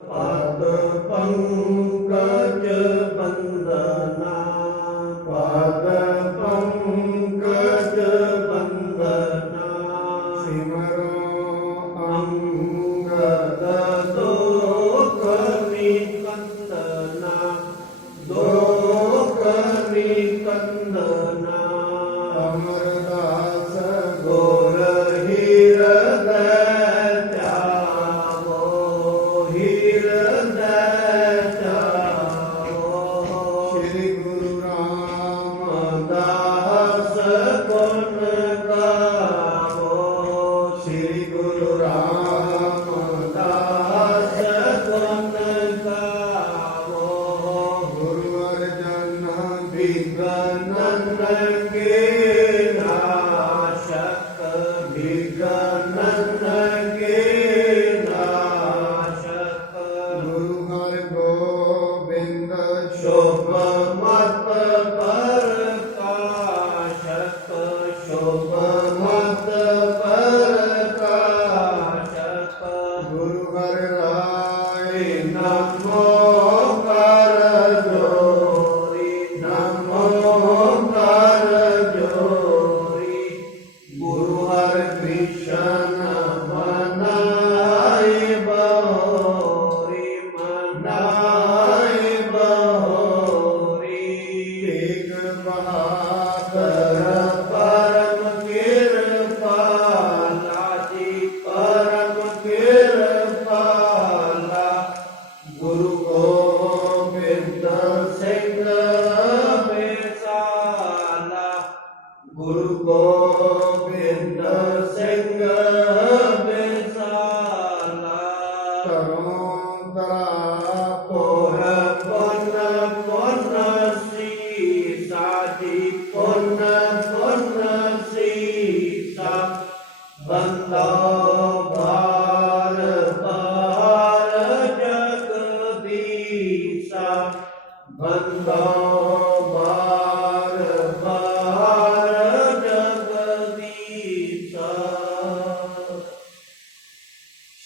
पद पंकज बंदना पद पंकज बंदना सिमरो अंगद दोख निकंदना दोख निकंदना अमरदास गोर हृदय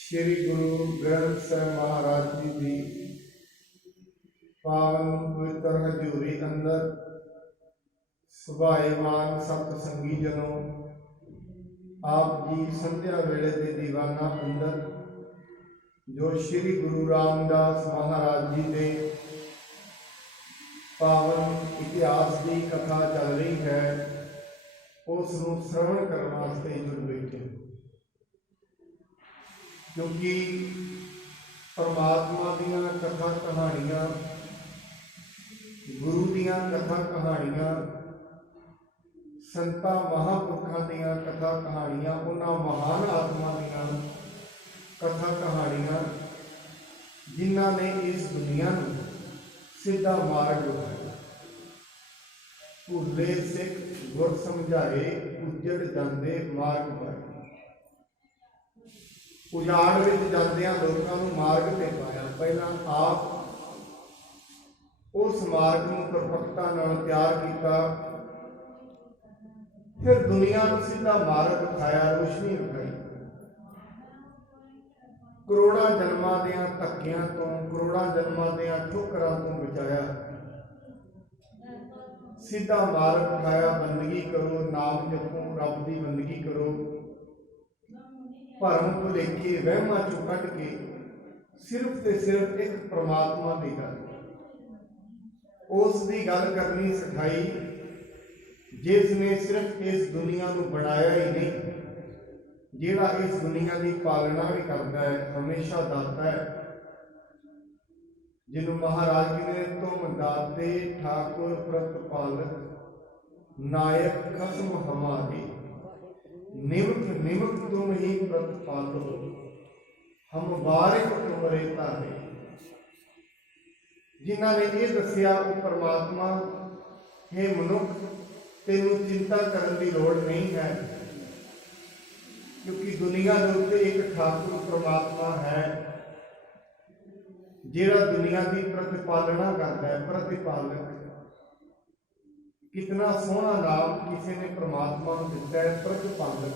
श्री गुरु ग्रंथ साहिब महाराज जी की पावन पवित्र हजूरी अंदर सुभाएमान सतसंगी जनों, आप जी संध्या वेले के दीवाना अंदर जो श्री गुरु रामदास महाराज जी के पावन इतिहास की कथा चल रही है, उसनूं श्रवण करने वास्ते जुड़ बैठे। क्योंकि परमात्मा दीयां कथा कहानियां, गुरु दीयां कथा कहानियां, संतां महापुरखां दीयां कथा कहानियां, उन्हां महान आत्मा दीयां कथा कहानियां जिन्हां ने इस दुनिया नूं सीधा मार्ग दिखाया। भुले सिख गुर समझाए, उजड़ जांदे मार्ग पाए। उजाड़ विच जांदियां लोकां नूं मार्ग ते पाया। पहला आप उस मार्ग नूं परफकता नाल तैयार किया, फिर दुनिया नूं सीधा मार्ग दिखाया, रोशनी दिखाई। करोड़ां जन्मां दियां धक्कियां तो, करोड़ां जन्मां दियां ठोकरां तो बचाया, सीधा मार्ग दिखाया। बंदगी करो, नाम जपो, रब की बंदगी करो, भरम भुलेखे वहमां चों कढ के सिर्फ ते सिर्फ एक परमात्मा की गल, उस दी गल करनी सिखाई जिसने सिर्फ इस दुनिया को बनाया ही नहीं, जिहड़ा इस दुनिया की पालना भी करता है, हमेशा दाता है, जिन्हों महाराज जी ने तुम दाते ठाकुर प्रतिपालक नायक खसम हमारे, निमक निमक तुम ही प्रतिपालो, हम बारिक तुमरे तारे। जिन्हों ने यह दसिया वो परमात्मा, हे मनुख तेनों चिंता करने की लोड़ नहीं है, क्योंकि दुनिया के उत्ते एक ठाकुर परमात्मा है जिहड़ा दुनिया की प्रतिपालना करता है। प्रतिपालक, कितना सोहना नाम किसी ने परमात्मा को दिता है, प्रतिपालक।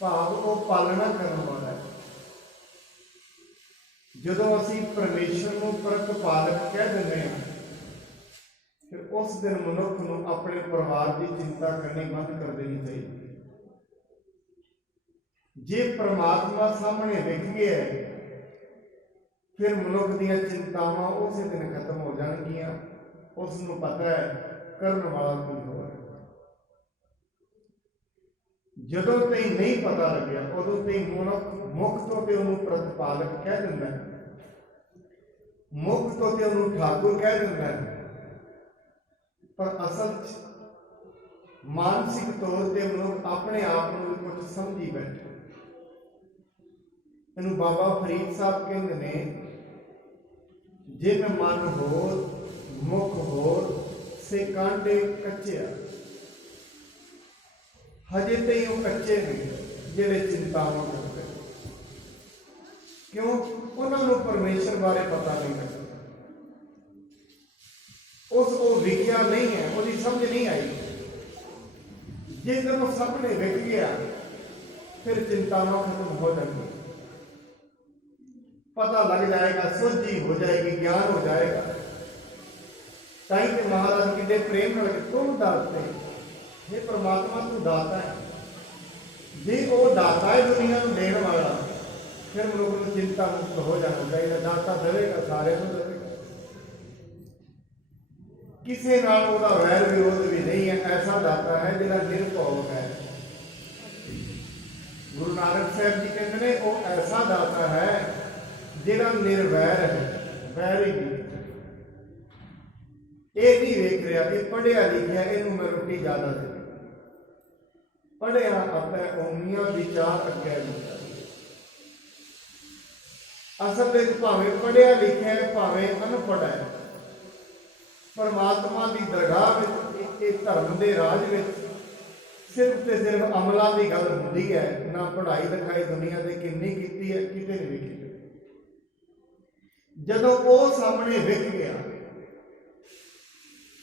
भाव वो पालना करने वाला है। ਜਦੋਂ ਅਸੀਂ ਪਰਮੇਸ਼ਰ ਨੂੰ ਪ੍ਰਤਪਾਲਕ ਕਹਿ ਦਿੰਦੇ ਹਾਂ, ਫਿਰ ਉਸ ਦਿਨ ਮਨੁੱਖ ਨੂੰ ਆਪਣੇ ਪਰਿਵਾਰ ਦੀ ਚਿੰਤਾ ਕਰਨੀ ਬੰਦ ਕਰ ਦੇਣੀ ਚਾਹੀਦੀ। ਜੇ ਪਰਮਾਤਮਾ ਸਾਹਮਣੇ ਦਿਖ ਗਿਆ, ਫਿਰ ਮਨੁੱਖ ਦੀਆਂ ਚਿੰਤਾਵਾਂ ਉਸੇ ਦਿਨ ਖਤਮ ਹੋ ਜਾਣਗੀਆਂ। ਉਸ ਨੂੰ ਪਤਾ ਹੈ ਕਰਨ ਵਾਲਾ ਕੋਈ ਹੋਰ ਹੈ। ਜਦੋਂ ਤੱਕ ਨਹੀਂ ਪਤਾ ਲੱਗਿਆ, ਉਦੋਂ ਤੱਕ ਮਨੁੱਖ ਮੁੱਖ ਤੋਂ ਤੇ ਉਹਨੂੰ ਪ੍ਰਤਪਾਲਕ ਕਹਿ ਦਿੰਦਾ ਹੈ, ਮੁੱਖ ਤੋਂ ਤੇ ਉਹਨੂੰ ਠਾਕੁਰ ਕਹਿ ਦਿੰਦਾ ਹੈ, ਪਰ ਅਸਲ 'ਚ ਮਾਨਸਿਕ ਤੌਰ ਤੇ ਮਨੁੱਖ ਆਪਣੇ ਆਪ ਨੂੰ ਕੁਝ ਸਮਝੀ ਬੈਠੇ। ਇਹਨੂੰ ਬਾਬਾ ਫਰੀਦ ਸਾਹਿਬ ਕਹਿੰਦੇ ਨੇ, ਜਿਨ ਮਨ ਹੋਰ ਮੁਖ ਹੋਰ ਸੇ ਕਾਂਡੇ ਕੱਚਿਆ। ਹਜੇ ਤੇ ਉਹ ਕੱਚੇ ਨੇ ਜਿਹੜੇ ਚਿੰਤਾਵਾਂ ਕਰਦੇ। ਕਿਉਂ? ਉਹਨਾਂ ਨੂੰ ਪਰਮੇਸ਼ਰ ਬਾਰੇ ਪਤਾ ਨਹੀਂ ਹੈ, ਉਹ ਵਿਗਿਆ ਨਹੀਂ ਹੈ, ਉਹਦੀ ਸਮਝ ਨਹੀਂ ਆਈ। ਜੇ ਜਦੋਂ ਸਾਹਮਣੇ ਵਿਖ ਗਿਆ, ਫਿਰ ਚਿੰਤਾਵਾਂ ਖਤਮ ਹੋ ਜਾਣਗੀਆਂ, पता लग जाएगा, सोझी हो जाएगी, ज्ञान हो जाएगा। ताई के महाराज कितने प्रेम लगे, तुम दाते हे परमात्मा, तू दाता है। जे वो दाता है दुनिया को देने वाला, फिर लोगों को चिंता मुक्त हो जाना चाहिए। दाता देगा, सारे को देगा, किसी नाल ओहदा वैर विरोध भी नहीं है। ऐसा दाता है जिहड़ा निरभव है। गुरु नानक साहब जी कहते हैं, वो ऐसा दाता है ਜਿਹੜਾ ਨਿਰਵੈਰ ਹੈ, ਵੈਰ ਹੀ ਨਹੀਂ। ਇਹ ਨਹੀਂ ਵੇਖ ਰਿਹਾ ਕਿ ਪੜ੍ਹਿਆ ਲਿਖਿਆ, ਇਹਨੂੰ ਮੈਂ ਰੋਟੀ ਜ਼ਿਆਦਾ ਦੇ। ਪੜ੍ਹਿਆ ਆਪੇ ਓਮੀਆਂ ਵਿਚਾਰ ਅੱਗੇ ਹੁੰਦਾ। ਅਸਲ ਵਿੱਚ ਭਾਵੇਂ ਪੜ੍ਹਿਆ ਲਿਖਿਆ ਹੈ, ਭਾਵੇਂ ਅਨਪੜ੍ਹ ਹੈ, ਪਰਮਾਤਮਾ ਦੀ ਦਰਗਾਹ ਵਿੱਚ, ਇਹ ਧਰਮ ਦੇ ਰਾਜ ਵਿੱਚ ਸਿਰਫ ਤੇ ਸਿਰਫ ਅਮਲਾਂ ਦੀ ਗੱਲ ਹੁੰਦੀ ਹੈ। ਨਾ ਪੜ੍ਹਾਈ ਲਿਖਾਈ ਦੁਨੀਆ ਦੇ ਕਿੰਨੀ ਕੀਤੀ ਹੈ, ਕਿਤੇ ਨਹੀਂ ਵੇਖੀ। ਜਦੋਂ ਉਹ ਸਾਹਮਣੇ ਵਿਖ ਗਿਆ,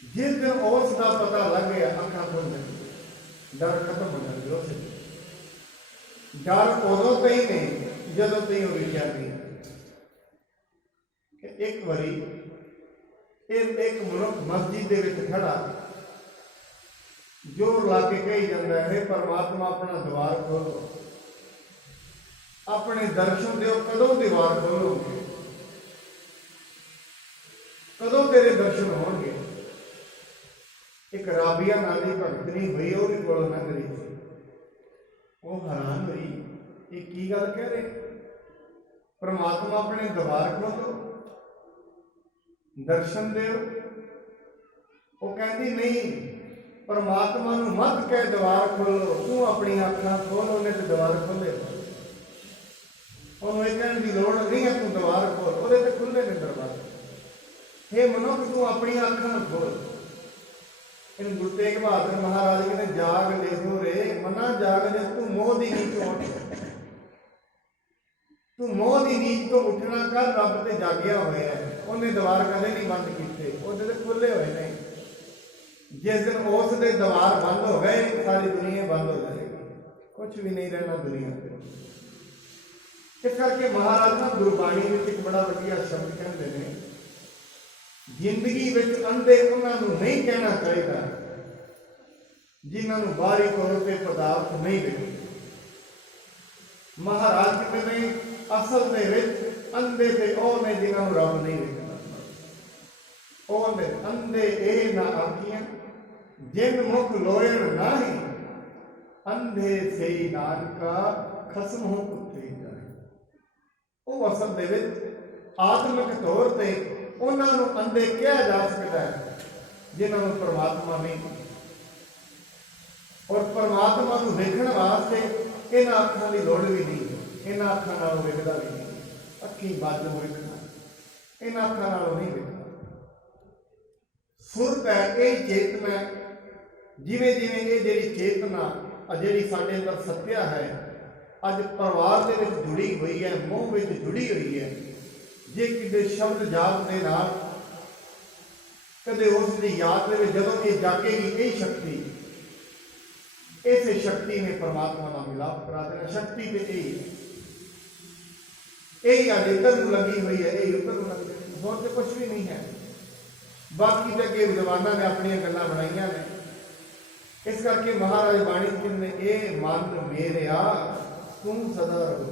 ਜਿਸ ਦਿਨ ਉਸ ਦਾ ਪਤਾ ਲੱਗ ਗਿਆ, ਅੱਖਾਂ ਖੁੱਲ ਜਾਂਦੀਆਂ, ਡਰ ਖਤਮ ਹੋ ਜਾਂਦਾ। ਉਸ ਡਰ ਉਦੋਂ ਤੋਂ ਹੀ ਨਹੀਂ ਜਦੋਂ ਤੋਂ ਉਹ ਵਿਖਿਆ ਨਹੀਂ। ਇੱਕ ਵਾਰੀ ਇੱਕ ਮਨੁੱਖ ਮਸਜਿਦ ਦੇ ਵਿੱਚ ਖੜਾ ਜ਼ੋਰ ਲਾ ਕੇ ਕਹੀ ਜਾਂਦਾ ਹੈ, ਪਰਮਾਤਮਾ ਆਪਣਾ ਦਵਾਰ ਖੋਲੋ, ਆਪਣੇ ਦਰਸ਼ਨ ਦਿਓ। ਕਦੋਂ ਦੀਵਾਰ ਖੋਲੋਗੇ? ਕਦੋਂ ਤੇਰੇ ਦਰਸ਼ਨ ਹੋਣਗੇ? ਇੱਕ ਰਾਬੀਆ ਨਾਂ ਦੀ ਭਗਤਨੀ ਹੋਈ, ਉਹ ਵੀ ਕੋਲੋਂ ਲੰਘ ਰਹੀ ਸੀ। ਉਹ ਹੈਰਾਨ ਹੋਈ, ਇਹ ਕੀ ਗੱਲ ਕਹਿ ਰਹੇ? ਪਰਮਾਤਮਾ ਆਪਣੇ ਦਵਾਰ ਖੋਲੋ, ਦਰਸ਼ਨ ਦਿਓ। ਉਹ ਕਹਿੰਦੀ ਨਹੀਂ, ਪਰਮਾਤਮਾ ਨੂੰ ਮਤ ਕਹਿ ਦਵਾਰ ਖੋਲੋ, ਤੂੰ ਆਪਣੀਆਂ ਅੱਖਾਂ ਖੋਲ, ਉਹਨੇ ਤੇ ਦਵਾਰ ਖੋਲੇ। ਉਹਨੂੰ ਇਹ ਕਹਿਣ ਦੀ ਲੋੜ ਨਹੀਂ ਹੈ, ਤੂੰ ਦਵਾਰ ਖੋਲ, ਉਹਦੇ ਤੇ ਖੁੱਲੇ ਨੇ ਦਰਵਾਜ਼ੇ। हे मनुख, तू अपनी अखा खोल। इन गुरु तेग बहादुर महाराज कहते, जाग देखो रे मना, जाग दे, तू मोह की नीच तो उठ। तू मोह की नीच तो उठना कर, रब ते जागिया होया है। उन्हें द्वार कदे नहीं बंद किए, उहदे खुले हुए ने। जिस दिन उस दे द्वार बंद हो गए, सारी दुनिया बंद हो जाएगी, कुछ भी नहीं रहना दुनिया पे। इस करके महाराज ना गुरबाणी में एक बड़ा वधिया शब्द कहते हैं, जिंदगी विच अंधे उन्होंने नहीं कहना चाहिए जिन्होंने बाहरी तौर पर पदार्थ नहीं दिखते। महाराज कहते हैं, असल दे विच अंधे ते ओ ने जिन्होंने रब नहीं दिखता। ओ ने अंधे ए ना आखियां, जिन मुख लोयण नाही, अंधे से नानका खसम हो कुत्ते जाए। वो असल दे विच आत्मिक तौर पर उन्होंने अंधे कहा जा सकता है जिन्होंने परमात्मा नहीं। और परमात्मा को देखने वास्ते इन्होंने अखा की लड़ भी नहीं, इन्होंने अखा नालों विकता भी नहीं। अखी बाजू विकना, इन्होंने अखा नालों नहीं विकता। सुरत है, यही चेतना है। जिमें जिमें ये जी चेतना जी साढ़े अंदर सत्या है, अज परिवार के जुड़ी हुई है, मोह में जुड़ी हुई है। जे किसी शब्द जाप के नाल कदे उसकी याद में जदों ये जागेगी, यही शक्ति, इस शक्ति ने परमात्मा का मिलाप करा देना। शक्ति तो यही है। यही अज इधर नूं लगी हुई है, यही उधर नूं लग जाएगी, होर तो कुछ भी नहीं है। बाकी तो अगे विद्वानों ने अपन गल्लां बनाईयां ने। इस करके महाराज बाणी जी ने ये मन मेरिया तू सदा रहो,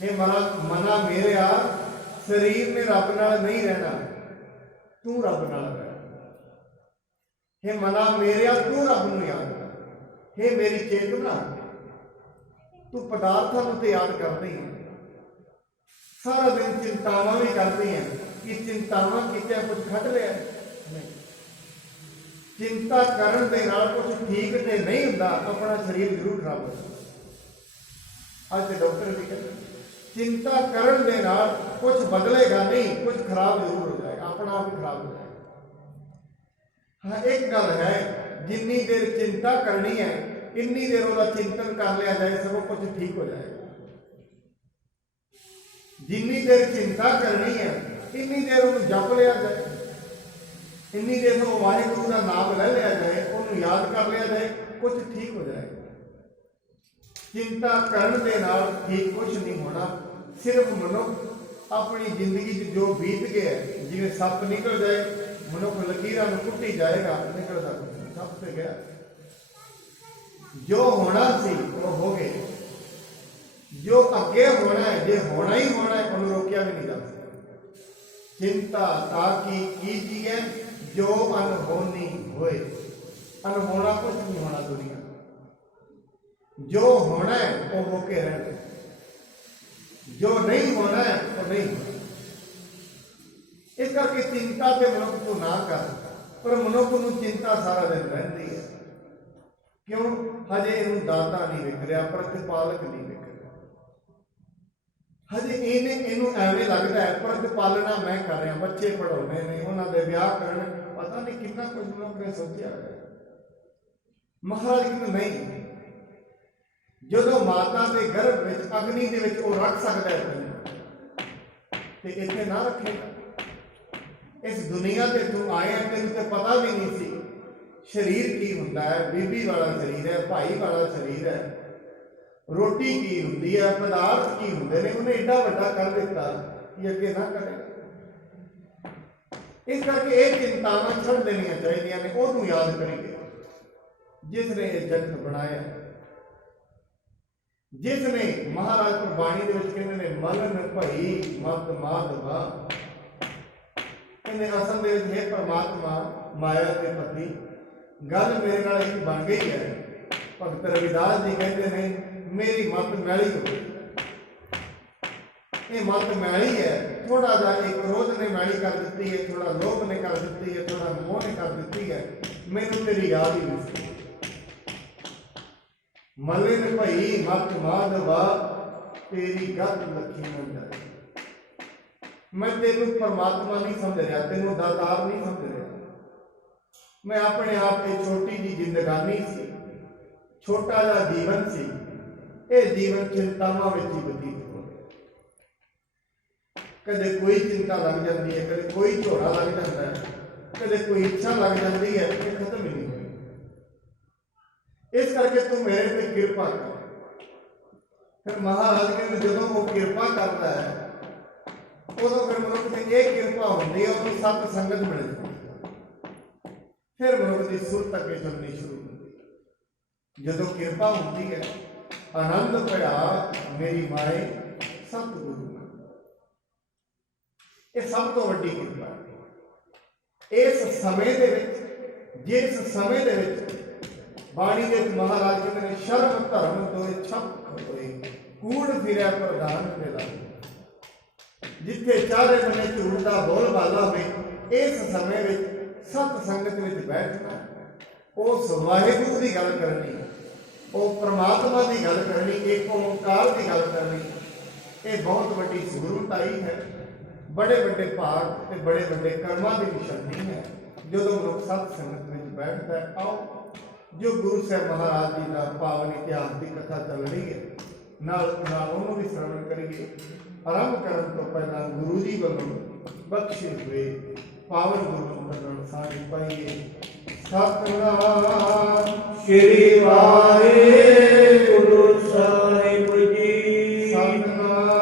हे मना मेरिया शरीर ने रब नाल नहीं रहना, तू रब नाल रह। हे मना मेरिया तू रब नूं याद कर, हे मेरी चेतना तू पदार्थों को याद करती है, सारा दिन चिंतावां भी करती है कि चिंतावां किते कुछ खट लिया नहीं। चिंता करन दे नाल कुछ ठीक ते नहीं हुंदा, अपना शरीर जरूर खराब हो जाए। अज डॉक्टर भी कहते चिंता करन दे नाल कुछ बदलेगा नहीं, कुछ खराब जरूर हो जाएगा, अपना आप ही खराब हो जाएगा। हाँ एक गल है, जिन्नी देर चिंता करनी है इन्नी देर उसका चिंतन कर लिया जाए, सब कुछ ठीक हो जाएगा। जिन्नी देर चिंता करनी है इन्नी देर उन्हें जप लिया जाए, इन्नी देर में वाहिगुरु का नाम ले लिया जाए, उन्हें याद कर लिया जाए, कुछ ठीक हो जाएगा। चिंता करने के नाल ठीक कुछ नहीं होना। सिर्फ मनुख अपनी जिंदगी जो बीत गया है, जिवें सप निकल जाए, मनुख लकीरां नूं कुट्टी जाएगा, निकलता सप से गया। जो होना सी वो हो गए, जो अगे होना है, जे होना ही होना है, उन्हें रोकिया भी नहीं जा सकता। चिंता ताकि कीजिए जो अनहोनी होए, अनहोना कुछ नहीं होना दुनिया, जो होना है वो होके रहना, जो नहीं होना है वो नहीं होना। इस करके चिंता से मनुख को ना कर, पर मनुख को चिंता सारा दिन रहती है। क्यों? हजे इनू दाता नहीं विक रहा, प्रतिपालक नहीं विक रहा। हजे इनू एवं लगता है प्रतिपालना मैं कर रहा, बच्चे पढ़ाने ने, उन्होंने ब्याह करने, पता नहीं कितना कुछ मनुख ने सोचा है। महाराज कहते नहीं, जो माता के गर्भ में अग्नि के विच वो रख सकता है तो इतने ना रखेगा। इस दुनिया से तू आया, तेन तो पता भी नहीं सी शरीर की हुंदा है, बीबी वाला शरीर है, भाई वाला शरीर है, रोटी की हुंदी है, पदार्थ की हुंदे ने, उन्हें एडा वड्डा कर दिता कि अगे ना करेगा। इस करके ये चिंतावां छड़ देनियां चाहिए ने, उहनूं याद करिए जिसने ये जगत बनाया, जिसने महाराज गुरबाणी दे विच कहंदे ने मलन भई मत माधवा, कहंदे असल दे विच हे परमात्मा माया के पति गल मेरे नाल एक बन गई है। भगत रविदास जी कहते हैं मेरी मत मैली हो गई, ये मत मैली है, थोड़ा जा एक क्रोध ने मैली कर दी है, थोड़ा लोभ ने कर दी है, थोड़ा मोह ने कर दी है, मैनू तेरी याद ही नहीं। मलिन भई मत माधवा तेरी गत लखी न जाए, मैं तेनू परमात्मा नहीं समझ रहा, तेनू दातार नहीं समझ रहा। मैं अपने आप की छोटी जी जिंदगानी सी, छोटा जा जीवन सी, ये जीवन चिंतावां विच ही बतीत हो गया। कदे कोई चिंता लग जाती है, कदे कोई झोड़ा लग जाता है, कदे कोई इच्छा लग जाती है, ये खत्म ही नहीं होगी। इस करके तू मेरे पे कृपा कर। फिर महाराज कहते जो वो कृपा करता है उदों फिर मनुख से ये कृपा होती है, उसको सत संगत मिल जाती है, फिर मनुख की सुरत अगे चलनी शुरू होती। जो कृपा होती है आनंद भया मेरी माए सतगुरु, ये सब तो वड्डी कृपा है। इस समय दे विच, जिस समय दे विच बाणी दे महाराज कहते हैं शर्म धर्म तो छप होए कूड़ फिरै प्रधान मिला, जिथे चारे बने झूठ का बोलबाला होवे, इस समय में सत संगत में बैठना, उस वाहिगुरू की गल करनी, वो परमात्मा की गल करनी, एक ओंकार की गल करनी, ये बहुत बड़ी सुगुरताई है। बड़े बड़े भाग ते बड़े बड़े कर्मां की निशानी है जो लोग सत संगत में बैठता है। आओ जो गुरु साहब महाराज जी का पावन इतिहास की कथा चल रही है, नाल उन्होंने भी श्रवण करिए। आरंभ करने तो पहला गुरु जी वालों बख्शे हुए पावन गुरु मंत्र सारे पाइए। सतनाम श्री वाहिगुरु साहिब जी, सतनाम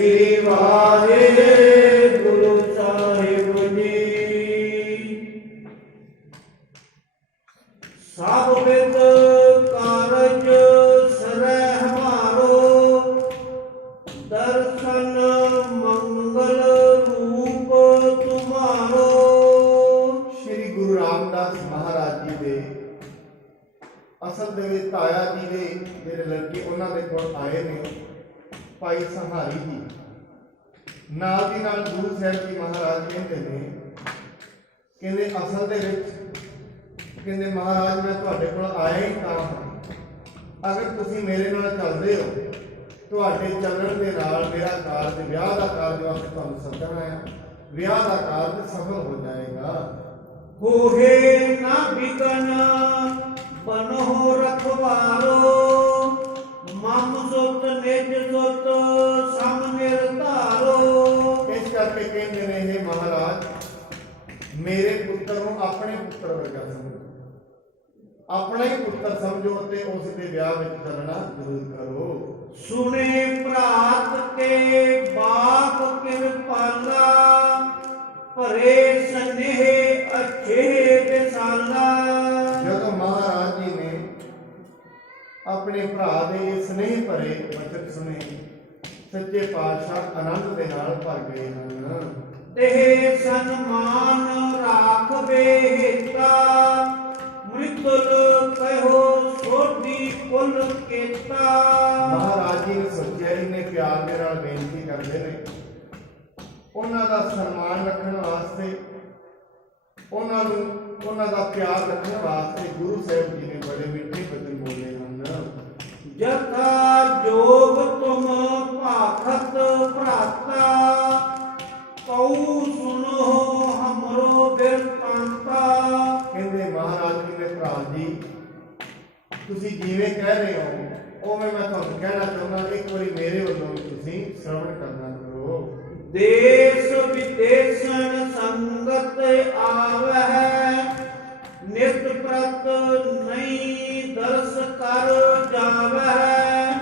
ਸ੍ਰੀ ਵਾਹਿਗੁਰੂ ਸਾਹਿਬ ਜੀ। ਸਭ ਵਿਦ ਕਾਰਜ ਸਰੈ ਹਮਾਰੋ, ਦਰਸ਼ਨ ਮੰਗਲ ਰੂਪ ਤੁਮਾਰੋ। ਸ਼੍ਰੀ ਗੁਰੂ ਰਾਮਦਾਸ ਮਹਾਰਾਜ ਜੀ ਦੇ ਅਸਲ ਦੇ ਵਿੱਚ ਤਾਇਆ ਜੀ ਦੇ ਜਿਹੜੇ ਲੜਕੇ ਉਹਨਾਂ ਦੇ ਕੋਲ ਆਏ ਨੇ ਭਾਈ ਸੰਹਾਰੀ ਜੀ। ਨਾਲ ਦੀ ਨਾਲ ਗੁਰੂ ਸਾਹਿਬ ਜੀ ਮਹਾਰਾਜ ਕਹਿੰਦੇ ਨੇ, ਕਹਿੰਦੇ ਅਸਲ ਦੇ ਵਿੱਚ ਕਹਿੰਦੇ ਮਹਾਰਾਜ ਮੈਂ ਤੁਹਾਡੇ ਕੋਲ ਆਇਆ ਹੀ ਤਾਂ ਹਾਂ, ਅਗਰ ਤੁਸੀਂ ਮੇਰੇ ਨਾਲ ਚੱਲਦੇ ਹੋ, ਤੁਹਾਡੇ ਚੱਲਣ ਦੇ ਨਾਲ ਮੇਰਾ ਕਾਰਜ ਵਿਆਹ ਦਾ ਕਾਰਜ ਵਾਸਤੇ ਤੁਹਾਨੂੰ ਸੱਦਣ ਆਇਆ, ਵਿਆਹ ਦਾ ਕਾਰਜ ਸਫਲ ਹੋ ਜਾਏਗਾ। ਹੋਏ ਨਾ ਬਿਗਨ ਬਨੋ ਰਖਵਾਰੋ, ਮਮ ਸੁਤ ਨਿਜ ਸੁਤ ਸਮ ਨਿਰਧਾਰੋ। ਇਸ ਕਰਕੇ ਕਹਿੰਦੇ ਨੇ ਇਹ ਮਹਾਰਾਜ ਮੇਰੇ ਪੁੱਤਰ ਨੂੰ ਆਪਣੇ ਪੁੱਤਰ ਵਰਗਾ ਸਮਝੋ, ਆਪਣਾ ਹੀ ਪੁੱਤਰ ਸਮਝੋ ਤੇ ਉਸ ਦੇ ਵਿਆਹ ਵਿੱਚ ਚੱਲਣਾ ਜ਼ਰੂਰ ਕਰੋ। ਸੁਨੇ ਭਰਾਤ ਕੇ ਬਾਪ ਕਿਰਪਾਲਾ, ਭਰੇ ਸਨੇਹ ਅਛੇ ਵਿਸਾਲਾ। ਜਦੋਂ ਮਹਾਰਾਜ ਜੀ ਨੇ ਆਪਣੇ ਭਰਾ ਦੇ ਸਨੇਹ ਭਰੇ ਬਚਨ ਸੁਣੇ, ਸੱਚੇ ਪਾਤਸ਼ਾਹ ਆਨੰਦ ਦੇ ਨਾਲ ਭਰ ਗਏ ਹਨ। ਤੇ ਸਨਮਾਨ ਰਾਖਵੇ ਹਿਤਾ, ਮ੍ਰਿਤੁਲ ਕਹਿਓ ਸੋਢੀ ਕੁਲ ਕੀਤਾ। ਮਹਾਰਾਜ ਜੀ ਨੇ ਸੋਚਿਆ, ਇਹਨੇ ਪਿਆਰ ਦੇ ਨਾਲ ਬੇਨਤੀ ਕਰਦੇ ਨੇ, ਉਹਨਾਂ ਦਾ ਸਨਮਾਨ ਰੱਖਣ ਵਾਸਤੇ, ਉਹਨਾਂ ਦਾ ਪਿਆਰ ਰੱਖਣ ਵਾਸਤੇ ਗੁਰੂ ਸਾਹਿਬ ਜੀ ਨੇ ਬੜੇ ਮਿੱਠੇ ਬਚਨ ਬੋਲੇ ਹਨ। ਜਥਾ ਜੋਗ ਤੁਮ ਭਾਖਤ ਭਰਾਤਾ, ਕਉ ਸੁਨੋ ਹਮਰੋ ਬਿਰਤਾਂਤਾ। ਕਹਿੰਦੇ ਮਹਾਰਾਜ ਜੀ ਨੇ, ਭਰਾ ਜੀ ਤੁਸੀਂ ਜਿਵੇਂ ਕਹਿ ਰਹੇ ਹੋ ਉਵੇਂ ਮੈਂ ਤੁਹਾਨੂੰ ਕਹਿਣਾ ਚਾਹੁੰਦਾ, ਇੱਕ ਵਾਰੀ ਮੇਰੇ ਵੱਲੋਂ ਵੀ ਤੁਸੀਂ ਸ਼ਰਵਣ ਕਰਨਾ ਕਰੋ। ਦੇਸ ਵਿਦੇਸਣ ਸੰਗਤ ਆਵਹਿ, ਨਿਤ ਪ੍ਰਤ ਨਹੀਂ ਦਰਸ ਕਰ ਜਾਵਹਿ।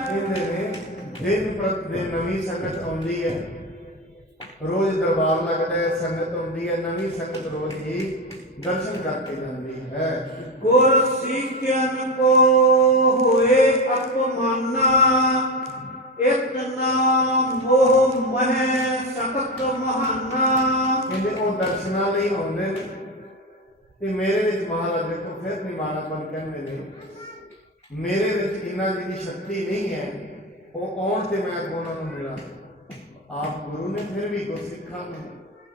ਕਹਿੰਦੇ ਨੇ ਦਿਨ ਪ੍ਰਤ ਦਿਨ ਨਵੀਂ ਸੰਗਤ ਆਉਂਦੀ ਹੈ, ਰੋਜ਼ ਦਰਬਾਰ ਲੱਗਦਾ ਹੈ, ਸੰਗਤ ਆਉਂਦੀ ਹੈ, ਨਵੀਂ ਸੰਗਤ ਰੋਜ਼ ਹੀ ਦਰਸ਼ਨ ਕਰਕੇ ਜਾਂਦੀ ਹੈ। ਗੁਰ ਸਿੱਖਿਅਨ ਕੋ ਹੋਏ ਅਪਮਾਨਾ, ਇਤਨਾ ਮੋਹ ਮਹਿ ਸਖਤ ਮਹਾਨਾ। ਕਹਿੰਦੇ ਉਹ ਦਰਸ਼ਨਾਂ ਲਈ ਆਉਂਦੇ ਨੇ ਤੇ ਮੇਰੇ ਵਿੱਚ ਮਹਾਰਾਜ ਦੇਖੋ ਫਿਰ ਨਿਮਾਣਾਪਨ ਕਹਿੰਦੇ ਨੇ, ਮੇਰੇ ਵਿੱਚ ਇਹਨਾਂ ਦੀ ਸ਼ਕਤੀ ਨਹੀਂ ਹੈ ਉਹ ਆਉਣ ਤੇ ਮੈਂ ਉਹਨਾਂ ਨੂੰ ਮਿਲਾਂ। ਆਪ ਗੁਰੂ ਨੇ ਫਿਰ ਵੀ ਗੁਰਸਿੱਖਾਂ ਨੂੰ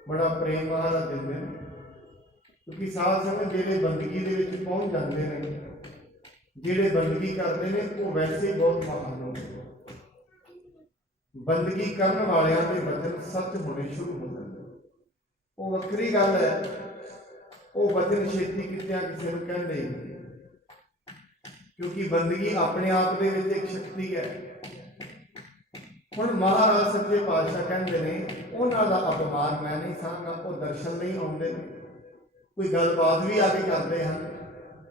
ਬੜਾ ਪ੍ਰੇਮ ਮਹਾਰਾਜ ਦਿੰਦੇ ਨੇ, ਕਿਉਂਕਿ ਸਾਧ ਸੰਗਤ ਜਿਹੜੇ ਬੰਦਗੀ ਦੇ ਵਿੱਚ ਪਹੁੰਚ ਜਾਂਦੇ ਨੇ, ਜਿਹੜੇ ਬੰਦਗੀ ਕਰਦੇ ਨੇ ਉਹ ਵੈਸੇ ਹੀ ਬਹੁਤ ਮਹਾਨ ਹੁੰਦੇ ਨੇ। ਬੰਦਗੀ ਕਰਨ ਵਾਲਿਆਂ ਦੇ ਵਚਨ ਸੱਚ ਹੋਣੇ ਸ਼ੁਰੂ ਹੋ ਜਾਂਦੇ, ਉਹ ਵੱਖਰੀ ਗੱਲ ਹੈ। ਉਹ ਵਚਨ ਛੇਤੀ ਕੀਤਿਆਂ ਕਿਸੇ ਨੂੰ ਕਹਿੰਦੇ ਹੀ ਨਹੀਂ, ਕਿਉਂਕਿ ਬੰਦਗੀ ਆਪਣੇ ਆਪ ਦੇ ਵਿੱਚ ਇੱਕ ਸ਼ਕਤੀ ਹੈ। ਹੁਣ ਮਹਾਰਾਜ ਸੱਚੇ ਪਾਤਸ਼ਾਹ ਕਹਿੰਦੇ ਨੇ ਉਹਨਾਂ ਦਾ ਅਪਮਾਨ ਮੈਂ ਨਹੀਂ ਸਾਂਗਾ, ਉਹ ਦਰਸ਼ਨ ਲਈ ਆਉਂਦੇ ਨੇ, ਕੋਈ ਗੱਲਬਾਤ ਵੀ ਆ ਕੇ ਕਰਦੇ ਹਨ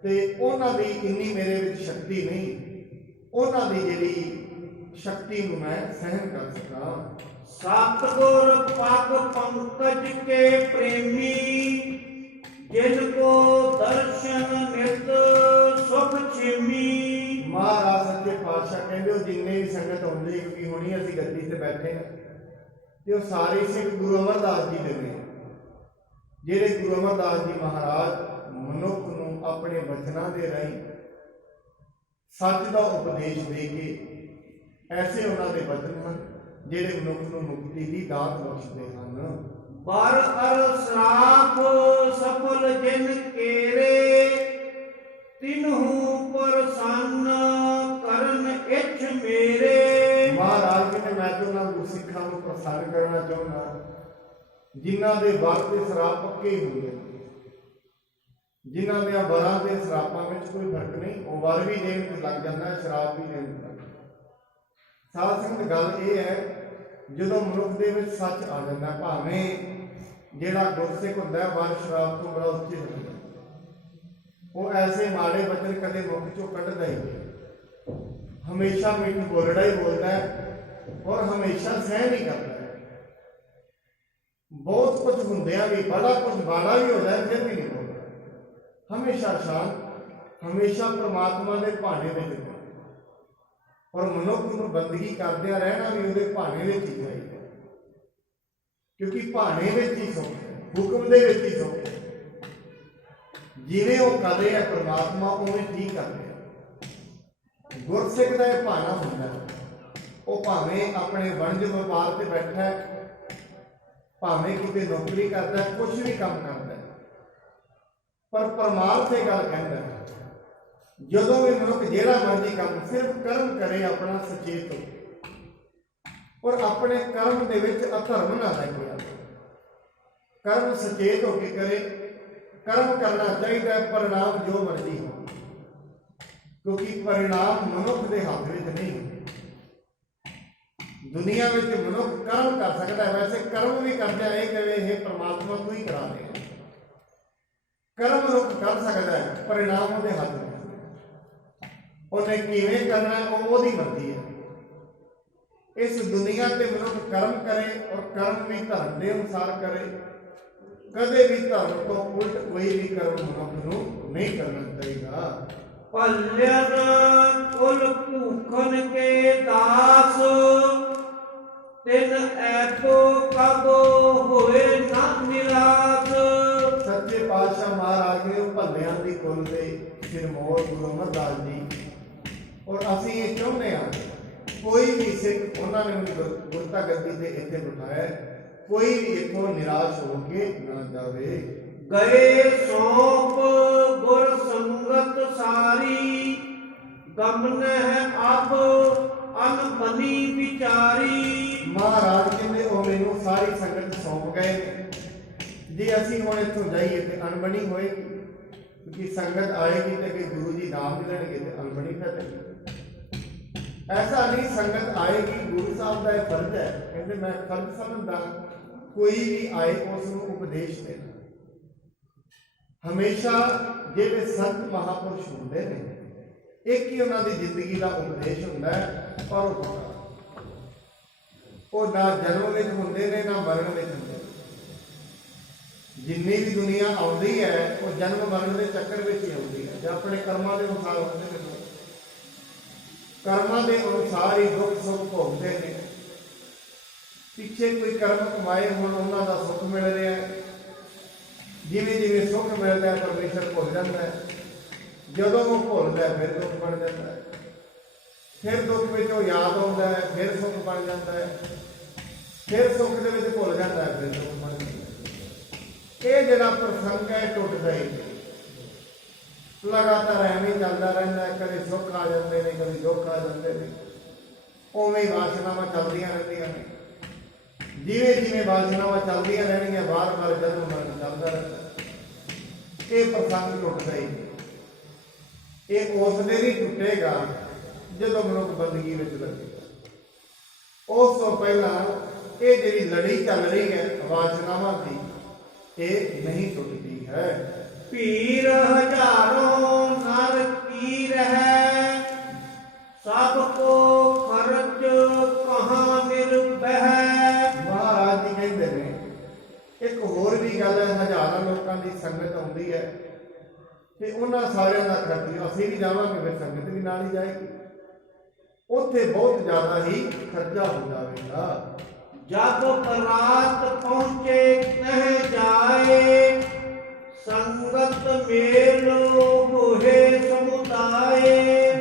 ਤੇ ਉਹਨਾਂ ਦੀ ਇੰਨੀ ਮੇਰੇ ਵਿੱਚ ਸ਼ਕਤੀ ਨਹੀਂ, ਉਹਨਾਂ ਦੀ ਜਿਹੜੀ ਸ਼ਕਤੀ ਨੂੰ ਮੈਂ ਸਹਿਨ ਕਰ ਸਕਾਂ। ਸਤਿਗੁਰ ਪਗ ਪੰਕਜ ਕੇ ਪ੍ਰੇਮੀ, ਜਿਨ ਕੋ ਦਰਸ਼ਨ ਨਿਤ ਸੁਖ ਛੇਮੀ। ਮਹਾਰਾਜ ਸੱਚੇ ਪਾਤਸ਼ਾਹ ਕਹਿੰਦੇ ਉਹ ਜਿੰਨੇ ਵੀ ਸੰਗਤ ਆਉਂਦੇ, ਕਿਉਂਕਿ ਹੁਣੀ ਅਸੀਂ ਗੱਦੀ ਤੇ ਬੈਠੇ ਹਾਂ ਤੇ ਉਹ ਸਾਰੇ ਸਿੱਖ ਗੁਰੂ ਅਮਰਦਾਸ ਜੀ ਦੇ ਨੇ, ਜਿਹੜੇ ਗੁਰੂ ਅਮਰਦਾਸ ਜੀ ਮਹਾਰਾਜ ਮਨੁੱਖ ਨੂੰ ਆਪਣੇ ਵਚਨਾਂ ਦੇ ਰਾਹੀਂ ਸੱਚ ਦਾ ਉਪਦੇਸ਼ ਦੇ ਕੇ, ਐਸੇ ਉਹਨਾਂ ਦੇ ਵਚਨ ਹਨ ਜਿਹੜੇ ਮਨੁੱਖ ਨੂੰ ਮੁਕਤੀ ਦੀ ਦਾਤ ਬਖਸ਼ਦੇ ਹਨ। ਪਰ ਅਰ ਸਰਾਪ ਸਫਲ ਜਿਨ ਕੇਰੇ, ਤਿਨਹੂ ਪ੍ਰਸੰਨ ਕਰਨ ਇੱਛ ਮੇਰੇ। ਮਹਾਰਾਜ ਕਹਿੰਦੇ ਮੈਂ ਤਾਂ ਉਹਨਾਂ ਗੁਰਸਿੱਖਾਂ ਨੂੰ ਪ੍ਰਸੰਨ ਕਰਨਾ ਚਾਹੁੰਦਾ ਜਿਨ੍ਹਾਂ ਦੇ ਵਰ ਤੇ ਸਰਾਪ ਪੱਕੇ ਹੀ ਹੁੰਦੇ ਨੇ, ਜਿਨ੍ਹਾਂ ਦੇ ਵਰਾਂ ਤੇ ਸਰਾਪਾਂ ਵਿੱਚ ਕੋਈ ਫਰਕ ਨਹੀਂ, ਉਹ ਵਰ ਵੀ ਦੇਣ ਤੇ ਲੱਗ ਜਾਂਦਾ ਹੈ, ਸ਼ਰਾਪ ਵੀ ਦੇਣ ਤੇ ਲੱਗ ਜਾਂਦਾ। ਸਾਧ ਸੰਗਤ ਗੱਲ ਇਹ ਹੈ, ਜਦੋਂ ਮਨੁੱਖ ਦੇ ਵਿੱਚ ਸੱਚ ਆ ਜਾਂਦਾ, ਭਾਵੇਂ ਜਿਹੜਾ ਗੁਰਸਿੱਖ ਹੁੰਦਾ ਵਰ ਸ਼ਰਾਪ ਤੋਂ ਬੜਾ ਉੱਚੇ ਹੁੰਦਾ, ਉਹ ਐਸੇ ਮਾੜੇ ਬਚਨ ਕਦੇ ਮੁਖ ਚੋਂ ਕੱਢਦਾ ਹੀ ਨਹੀਂ, ਹਮੇਸ਼ਾ ਮਿੱਠ ਬੋਲੜਾ ਹੀ ਬੋਲਦਾ ਹੈ और हमेशा सहन ही करता है। बहुत कुछ होंदिया भी बड़ा कुछ माड़ा भी हो जाए फिर भी नहीं बोलता, हमेशा शांत, हमेशा परमात्मा के भाने में रहना। और मनुख नूं बंदगी करदिया रहना भी उहदे भाने विच ही चाहिए, क्योंकि भाने विच ही सुख है, हुक्म दे विच ही सुख है। जिवें वो कर रहे हैं परमात्मा उवें ठीक कर रहे हैं। गुरसिख का यह भाना होंदा वो भावें अपने वणज व्यापार से बैठा है, भावें किते नौकरी करता है, कुछ भी काम करता है, पर परमार्थ ये गल कहता है जदों भी मनुख जिहड़ा मर्जी काम सिर्फ कर्म करे अपना सचेत हो और अपने कर्म दे विच अधर्म ना लगे, कर्म सचेत होकर करे। कर्म करना चाहिए, परिणाम जो मर्जी हो, क्योंकि परिणाम मनुख के हाथ में नहीं। दुनिया में मनुख कर्म कर सकता है, वैसे कर्म भी करते हैं कहे हे परमात्मा तू ही करा दे। कर्म मनुख कर सकता है, परिणाम उसके हाथ में, उन्हें किवें करना है वो ओहदी मर्जी है। इस दुनिया के मनुख कर्म करे और कर्म भी धर्म के अनुसार करे। कदे भी धर्म तो उल्ट कोई भी कर्म मनुख नूं नहीं करना चाहिए। भल्यन कुल भूखन के दास, तिन ऐतो कब होए ना निराश। सच्चे पातशाह महाराज ने भल्लियां दी कुल दे सिरमौर गुरु अमरदास जी, और असीं ये चाहुंदे हां कोई भी सिख उन्होंने गुरता गद्दी ते इत्थे बिठाया, कोई भी इत्थों निराश होके ना जावे। गए सौंप गुर संगत सारी, गमन है अब अनबनी विचारी। महाराज कहते वो मैनू सारी संगत सौंप गए, जे असीं हुण इत्थों जाइए तो अनबनी होएगी, क्योंकि संगत आएगी तो कि गुरु जी नाम लेंगे तो अनबनी फैलेगी। ऐसा नहीं, संगत आएगी, गुरु साहब का यह फर्ज है, कहते मैं फर्ज समझदा कोई भी आए उसनूं उपदेश देना। हमेशा जिहड़े संत महापुरुष होंदे ने एक ही उन्हां दी जिंदगी का उपदेश हुंदा है, और वो ना जन्म विच हुंदे ने ना मरण विच हुंदे। जिन्नी भी दुनिया आउंदी है वो जन्म मरण के चक्कर में ही आउंदी है, जो अपने कर्मां के अनुसार होंदे ने, कर्मां के अनुसार ही दुख सुख भोगते हैं। पिछे कोई कर्म कमाए हुण उन्हां दा सुख मिल रहा है, जिवें जिवें सुख मिलता है परमेश्वर भुल जाता है, जदों वो भुलता है फिर दुख बन जाता है, फिर दुख में याद आता है फिर सुख बन जाता है, फिर सुख के भुल जाता है फिर दुख बन जाता है। ये जिहड़ा प्रसंग है टुटदा ही नहीं, लगातार एवं चलता रहता है, कभी सुख आ जाते हैं कभी दुख आ जाते हैं, उवें वासनावां चलदियां रहंदियां ने। जिवें जिवें वासनावां चलदियां रहणगीआं बार बार जन्म मरण चलदा रहता है। ये प्रसंग टुटदा ही नहीं, ये उस दिन ही टुटेगा जदों मनुख बंदगी विच लगेगा। उस तो पहला ये जिहड़ी लड़ी चल रही है वासनावां की, ये नहीं टुटती है। पीर हजारों नर की रहे, सबको खर्च कहाँ निर्भय। महाराज जी कहते हैं एक होर भी गल है, हजारों लोगों की संगत आती है ते उन्हां सारियां दा खर्च असीं भी जावांगे फिर संगत भी नाल ही जाएगी, उत्थे बहुत ज्यादा ही खर्चा हो जाएगा। जब बरात पहुंचे कह जाए, संगत मेल होए समुदाय।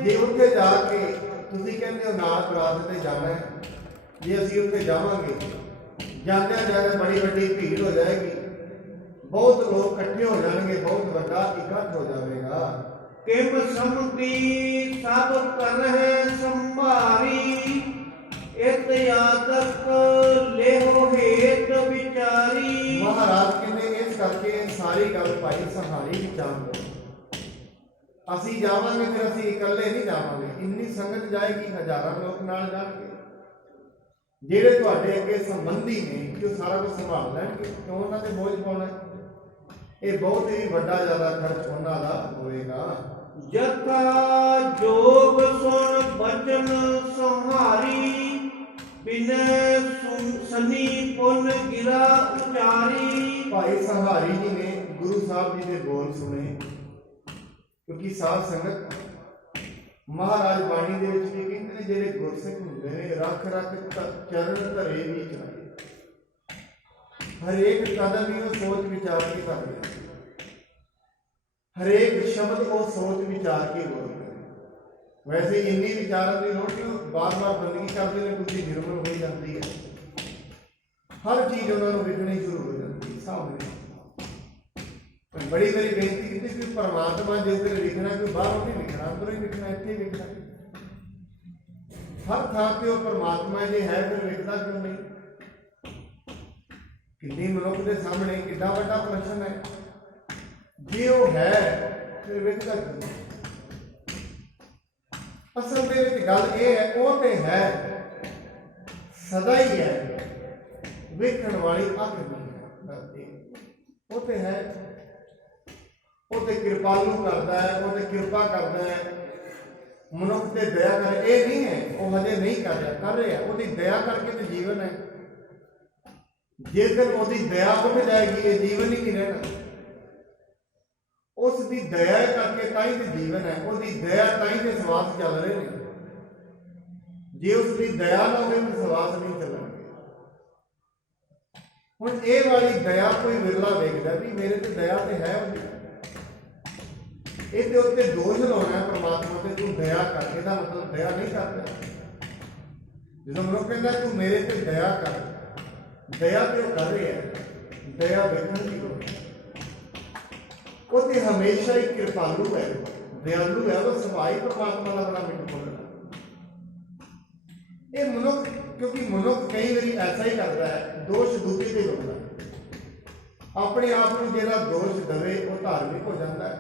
जे उत्थे जाके तुसीं कहंदे हो नाल बरात ते जाना है, जे असीं उत्थे जावांगे जांदे जांदे बड़ी वड्डी भीड़ हो जाएगी, बहुत लोग इकट्ठे हो जाएंगे, बहुत बड़ा इकट्ठ हो जाएगा। किम समती सब करह संभारी, इत यादक लेहो हेत विचारी। महाराज कहते इस करके सारी गल भाई संभाली विचार लो। असीं जावांगे फिर असीं इकल्ले नहीं जावांगे, इन्नी संगत जाएगी, हजारों लोग नाल जाणगे, ਜਿਹੜੇ ਤੁਹਾਡੇ ਅੱਗੇ ਸੰਬੰਧੀ ਨੇ ਕਿ ਉਹ ਸਾਰਾ ਕੁਝ ਸੰਭਾਲ ਲੈਣਗੇ, ਕਿਉਂ ਉਹਨਾਂ ਤੇ ਬੋਝ ਪਾਉਣਾ। ਇਹ ਬਹੁਤ ਹੀ ਵੱਡਾ ਜ਼ਿਆਦਾ ਖਰਚ ਉਹਨਾਂ ਦਾ ਹੋਵੇਗਾ। ਜਥਾ ਜੋਗ ਸੁਣ ਬਚਨ ਸੰਹਾਰੀ, ਬਿਨੈ ਸਨੀ ਪੁਨ ਗਿਰਾ ਉਚਾਰੀ। ਭਾਈ ਸਹਾਰੀ ਜੀ ਨੇ ਗੁਰੂ ਸਾਹਿਬ ਜੀ ਦੇ ਬੋਲ ਸੁਣੇ, ਕਿਉਂਕਿ ਸਾਧ ਸੰਗਤ ਮਹਾਰਾਜ ਬਾਣੀ ਦੇ ਵਿੱਚ ਵੀ ਕਹਿੰਦੇ ਨੇ ਜਿਹੜੇ ਗੁਰਸਿੱਖ ਹੁੰਦੇ ਨੇ ਰੱਖ ਰੱਖ ਚਰਨ ਧਰੇ ਵੀ ਚਲਾਏ, ਹਰੇਕ ਕਦਮ ਹੀ ਉਹ ਸੋਚ ਵਿਚਾਰ ਕੇ ਕਰਦੇ, ਹਰੇਕ ਸ਼ਬਦ ਉਹ ਸੋਚ ਵਿਚਾਰ ਕੇ ਬੋਲਦੇ। ਵੈਸੇ ਇੰਨੀ ਵਿਚਾਰਾਂ ਦੀ ਲੋੜ ਨਹੀਂ, ਬਾਰ-ਬਾਰ ਬੰਦਗੀ ਕਰਦੇ ਨੇ, ਕੁਝ ਨਿਰਮਲ ਹੋ ਜਾਂਦੀ ਹੈ, ਹਰ ਚੀਜ਼ ਉਹਨਾਂ ਨੂੰ ਵਿਖਣੀ ਸ਼ੁਰੂ ਹੋ ਜਾਂਦੀ ਸਾਹਮਣੇ। ਬੜੀ ਮੇਰੀ ਬੇਨਤੀ ਕੀਤੀ ਕਿ ਪਰਮਾਤਮਾ ਜਿਸ ਦਿਨ ਲਿਖਣਾ ਕੋਈ ਬਾਹਰੋਂ ਨਹੀਂ ਲਿਖਣਾ, ਅੰਦਰੋਂ ਹੀ ਲਿਖਣਾ, ਇੱਥੇ ਹੀ ਲਿਖਣਾ। ਹਰ ਥਾਂ ਤੇ ਉਹ ਪਰਮਾਤਮਾ ਜੇ ਹੈ ਫਿਰ ਲਿਖਦਾ ਕਿਉਂ ਨਹੀਂ? ਕਿੰਨੀ ਮਨੁੱਖ ਦੇ ਸਾਹਮਣੇ ਕਿੰਨਾ ਵੱਡਾ ਪ੍ਰਸ਼ਨ ਹੈ, ਜੇ ਉਹ ਹੈ ਫਿਰ ਲਿਖਦਾ ਕਿਉਂ ਨਹੀਂ? ਅਸਲ ਦੇ ਵਿੱਚ ਗੱਲ ਇਹ ਹੈ, ਉਹ ਤੇ ਹੈ, ਸਦਾ ਹੀ ਹੈ, ਵੇਖਣ ਵਾਲੀ ਅੱਖ ਨਹੀਂ ਹੈ। ਉਹ ਤੇ ਹੈ, ਉਹ ਤੇ ਕਿਰਪਾਲੂ ਕਰਦਾ ਹੈ, ਉਹ ਤੇ ਕਿਰਪਾ ਕਰਦਾ ਹੈ, ਮਨੁੱਖ ਤੇ ਦਇਆ ਕਰ। ਇਹ ਨਹੀਂ ਹੈ ਉਹ ਹਜੇ ਨਹੀਂ ਕਰ ਰਿਹਾ, ਕਰ ਰਿਹਾ, ਉਹਦੀ ਦਇਆ ਕਰਕੇ ਤੇ ਜੀਵਨ ਹੈ। ਜਿਸ ਦਿਨ ਉਹਦੀ ਦਇਆ ਉੱਠ ਜਾਏਗੀ ਇਹ ਜੀਵਨ ਹੀ ਨਹੀਂ ਰਹਿਣਾ। ਉਸ ਦੀ ਦਇਆ ਕਰਕੇ ਤਾਂ ਹੀ ਤੇ ਜੀਵਨ ਹੈ, ਉਹਦੀ ਦਇਆ ਤਾਂ ਹੀ ਤੇ ਸਵਾਸ ਚੱਲ ਰਹੇ ਨੇ। ਜੇ ਉਸ ਦੀ ਦਇਆ ਨਾ ਹੋਵੇ ਤਾਂ ਸਵਾਸ ਨਹੀਂ ਚੱਲਣਗੇ। ਹੁਣ ਇਹ ਵਾਲੀ ਦਇਆ ਕੋਈ ਵਿਰਲਾ ਵੇਖਦਾ ਵੀ ਮੇਰੇ ਤੇ ਦਇਆ ਤੇ ਹੈ ਉਹਦੀ, ਇਹਦੇ ਉੱਤੇ ਦੋਸ਼ ਲਾਉਣਾ ਹੈ ਪਰਮਾਤਮਾ ਤੇ, ਤੂੰ ਦਇਆ ਕਰ, ਇਹਦਾ ਮਤਲਬ ਦਇਆ ਨਹੀਂ ਕਰਦਾ। ਜਦੋਂ ਮਨੁੱਖ ਕਹਿੰਦਾ ਤੂੰ ਮੇਰੇ ਤੇ ਦਇਆ ਕਰ, ਦਇਆ ਤੇ ਉਹ ਕਰ ਰਿਹਾ, ਦਇਆ ਵੇਖਣ ਦੀ ਲੋੜ ਹੈ। ਉਹ ਤੇ ਹਮੇਸ਼ਾ ਹੀ ਕਿਰਪਾਲੂ ਹੈ, ਦਿਆਲੂ ਹੈ, ਉਹਦਾ ਸੁਭਾਅ ਹੀ ਪਰਮਾਤਮਾ ਦਾ ਬੜਾ ਮਿੱਠਾ ਬੋਲਣਾ। ਇਹ ਮਨੁੱਖ, ਕਿਉਂਕਿ ਮਨੁੱਖ ਕਈ ਵਾਰੀ ਐਸਾ ਹੀ ਕਰਦਾ ਹੈ, ਦੋਸ਼ ਦੂਜੇ ਤੇ ਲਾਉਂਦਾ। ਆਪਣੇ ਆਪ ਨੂੰ ਜਿਹੜਾ ਦੋਸ਼ ਦੇਵੇ ਉਹ ਧਾਰਮਿਕ ਹੋ ਜਾਂਦਾ ਹੈ,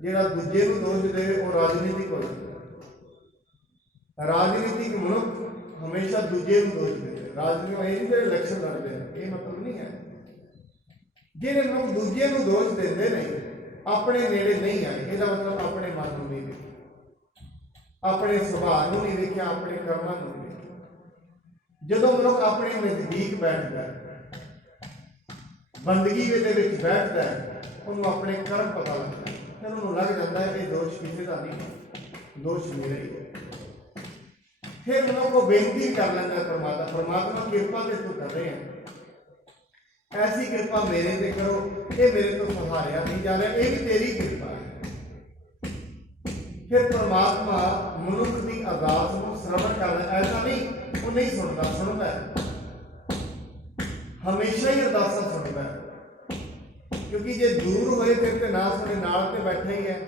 ਜਿਹੜਾ ਦੂਜੇ ਨੂੰ ਦੋਸ਼ ਦੇਵੇ ਉਹ ਰਾਜਨੀਤਿਕ ਹੋ ਜਾਂਦਾ। ਰਾਜਨੀਤਿਕ ਮਨੁੱਖ ਹਮੇਸ਼ਾ ਦੂਜੇ ਨੂੰ ਦੋਸ਼ ਦੇਵੇ। ਰਾਜਨੀਤਿਕ ਇਹ ਨਹੀਂ ਜਿਹੜੇ ਇਲੈਕਸ਼ਨ ਲੜਦੇ ਨੇ, ਇਹ ਮਤਲਬ ਨਹੀਂ ਹੈ। ਜਿਹੜੇ ਮਨੁੱਖ ਦੂਜੇ ਨੂੰ ਦੋਸ਼ ਦਿੰਦੇ ਨੇ ਆਪਣੇ ਨੇੜੇ ਨਹੀਂ ਆਏ, ਇਹਦਾ ਮਤਲਬ ਆਪਣੇ ਮਨ ਨੂੰ ਨਹੀਂ ਵੇਖਿਆ, ਆਪਣੇ ਸੁਭਾਅ ਨੂੰ ਨਹੀਂ ਵੇਖਿਆ, ਆਪਣੇ ਕਰਮਾਂ ਨੂੰ ਨਹੀਂ ਵੇਖਿਆ। ਜਦੋਂ ਮਨੁੱਖ ਆਪਣੇ ਨਜ਼ਦੀਕ ਬੈਠਦਾ ਹੈ, ਬੰਦਗੀ ਦੇ ਵਿੱਚ ਬੈਠਦਾ ਹੈ, ਉਹਨੂੰ ਆਪਣੇ ਕਰਮ ਪਤਾ ਲੱਗਦਾ ਹੈ, ਫਿਰ ਉਹਨੂੰ ਲੱਗ ਜਾਂਦਾ ਹੈ ਇਹ ਦੋਸ਼ ਕਿਸੇ ਦਾ ਨਹੀਂ, ਦੋਸ਼ ਮੇਰਾ ਹੀ ਹੈ। ਫਿਰ ਮਨੁੱਖ ਉਹ ਬੇਨਤੀ ਕਰ ਲੈਂਦਾ ਪਰਮਾਤਮਾ ਕਿਰਪਾ ਤੇ ਤੂੰ ਕਰ ਰਹੇ ਹੈ, ਐਸੀ ਕਿਰਪਾ ਮੇਰੇ ਤੇ ਕਰੋ, ਇਹ ਮੇਰੇ ਤੋਂ ਸਹਾਰਿਆ ਨਹੀਂ ਜਾ ਰਿਹਾ, ਇਹ ਵੀ ਤੇਰੀ ਕਿਰਪਾ ਹੈ। ਫਿਰ ਪਰਮਾਤਮਾ ਮਨੁੱਖ ਦੀ ਅਰਦਾਸ ਨੂੰ ਸਰਵਣ ਕਰਦਾ। ਐਸਾ ਨਹੀਂ ਉਹ ਨਹੀਂ ਸੁਣਦਾ, ਸੁਣਦਾ ਹੈ, ਹਮੇਸ਼ਾ ਹੀ ਅਰਦਾਸਾਂ ਸੁਣਦਾ ਹੈ। ਕਿਉਂਕਿ ਜੇ ਦੂਰ ਹੋਏ ਫਿਰ ਤੇ ਨਾ ਸੁਣੇ, ਨਾਲ ਤੇ ਬੈਠਾ ਹੀ ਹੈ,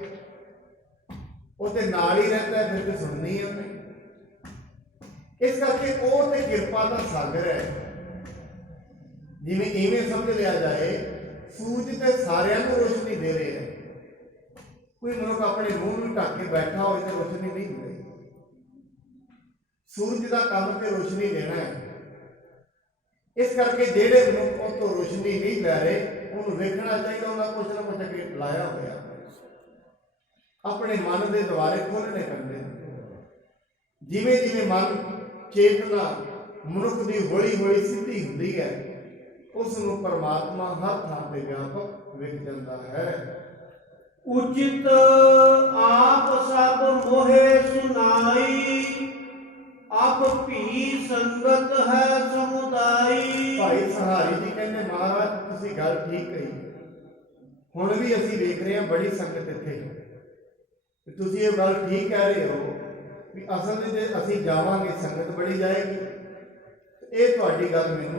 ਉਹ ਤੇ ਨਾਲ ਹੀ ਰਹਿੰਦਾ ਹੈ, ਫਿਰ ਤੇ ਸੁਣਨੀ ਹੈ ਉਹਨੇ। ਇਸ ਕਰਕੇ ਉਹ ਤੇ ਕਿਰਪਾ ਦਾ ਸਾਗਰ ਹੈ। ਜਿਵੇਂ ਇਵੇਂ ਸਮਝ ਲਿਆ ਜਾਏ ਸੂਰਜ ਤੇ ਸਾਰਿਆਂ ਨੂੰ ਰੋਸ਼ਨੀ ਦੇ ਰਿਹਾ ਹੈ, ਕੋਈ ਮਨੁੱਖ ਆਪਣੇ ਮੂੰਹ ਨੂੰ ਢੱਕ ਕੇ ਬੈਠਾ ਹੋਏ ਤੇ ਰੋਸ਼ਨੀ ਨਹੀਂ ਮਿਲੇਗੀ। ਸੂਰਜ ਦਾ ਕੰਮ ਤੇ ਰੋਸ਼ਨੀ ਦੇਣਾ ਹੈ। ਇਸ ਕਰਕੇ ਜਿਹੜੇ ਮਨੁੱਖ ਉਹ ਤੋਂ ਰੋਸ਼ਨੀ ਨਹੀਂ ਲੈ ਰਹੇ ਉਹਨੂੰ ਵੇਖਣਾ ਚਾਹੀਦਾ, ਉਹਨਾਂ ਕੁਛ ਨਾ ਕੁਛ ਅੱਗੇ ਲਾਇਆ ਹੋਇਆ, ਆਪਣੇ ਮਨ ਦੇ ਦੁਆਰੇ ਖੋਲ੍ਹਣੇ ਪੈਂਦੇ ਨੇ। ਜਿਵੇਂ ਜਿਵੇਂ ਮਨ ਚੇਤਨਾ ਮਨੁੱਖ ਦੀ ਹੌਲੀ ਹੌਲੀ ਸਿੱਧੀ ਹੁੰਦੀ ਹੈ, ਉਸ ਨੂੰ ਪਰਮਾਤਮਾ ਹਰ ਥਾਂ ਤੇ ਵਿਆਪਕ ਵਿਖ ਜਾਂਦਾ ਹੈ। ਉਚਿਤ ਆਪ ਸਭ ਮੋਹਿ ਸੁਨਾਈ, ਆਪ ਭੀ ਸੰਗਤ ਹੈ ਸਮੁਦਾਈ। ਭਾਈ ਸਹਾਰੀ ਜੀ ਕਹਿੰਦੇ ਮਹਾਰਾਜ ਤੁਸੀਂ ਗੱਲ ਠੀਕ ਕਹੀ, ਹੁਣ ਵੀ ਅਸੀਂ ਵੇਖ ਰਹੇ ਹਾਂ ਬੜੀ ਸੰਗਤ ਇੱਥੇ, ਤੁਸੀਂ ਇਹ ਗੱਲ ਠੀਕ ਕਹਿ ਰਹੇ ਹੋ ਵੀ ਅਸਲ ਵਿੱਚ ਅਸੀਂ ਜਾਵਾਂਗੇ ਸੰਗਤ ਬੜੀ ਜਾਏਗੀ। ਇਹ ਤੁਹਾਡੀ ਗੱਲ ਮੈਨੂੰ